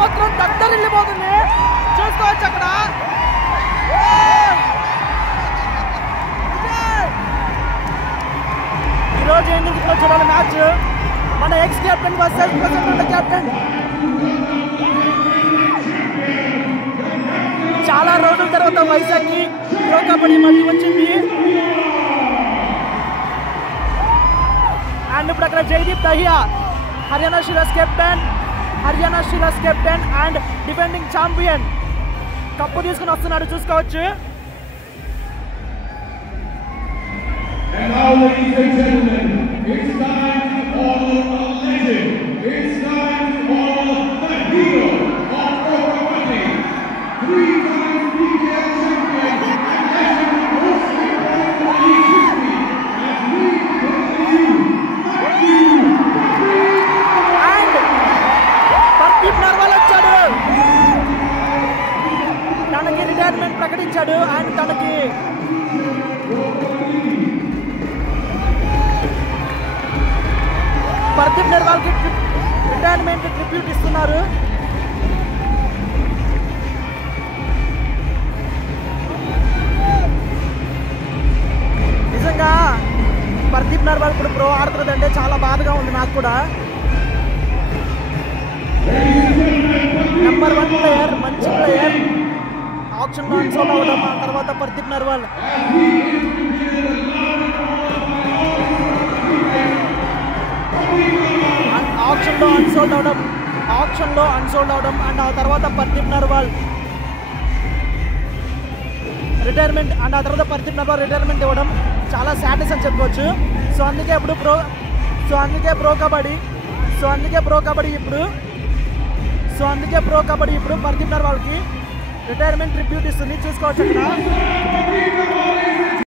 మాత్రం దద్దరిల్లిపోతుంది చూసుకోవచ్చు అక్కడ. ఈరోజు ఎందుకు చూడాలి మ్యాచ్ మన X captain versus present captain. చాలా రోజుల తర్వాత వైజాగ్కి ప్రో కబడ్డీ మళ్ళీ వచ్చింది. అండ్ ఇప్పుడు అక్కడ Jaideep Dahiya Haryana Shiraz captain and defending champion cup తీసుకుని వస్తున్నాడు చూసుకోవచ్చు. And now, ladies and gentlemen, it's time to honor a legend. It's time to honor the hero of pro kabaddi, 3-time PKL champion and legend most important in history. As we welcome you, And Pardeep Narwal వచ్చాడు, తనకి retirement ప్రకటించాడు. And తనకి Pardeep నర్వాల్కి retirement tribute ఇస్తున్నారు. నిజంగా పర్దీప్ నర్వాల్ ఇప్పుడు pro ఆడుతున్నదంటే చాలా బాధగా ఉంది నాకు కూడా. నెంబర్ 1 ప్లేయర్, మంచి ప్లేయర్, ఆప్షన్ అన్సోల్డ్ అవడం. ఆ తర్వాత పర్దీప్ నర్వాల్ ఆప్షన్లో అన్సోల్డ్ అవడం అండ్ ఆ తర్వాత పర్దీప్ నర్వాల్ రిటైర్మెంట్ ఇవ్వడం చాలా సాటిస్ అని చెప్పుకోవచ్చు. సో అందుకే ఇప్పుడు ప్రో కబడ్డీ ఇప్పుడు పర్దీప్ నర్వాల్కి రిటైర్మెంట్ ట్రిబ్యూట్ ఇస్తుంది చూసుకోవచ్చు అక్కడ.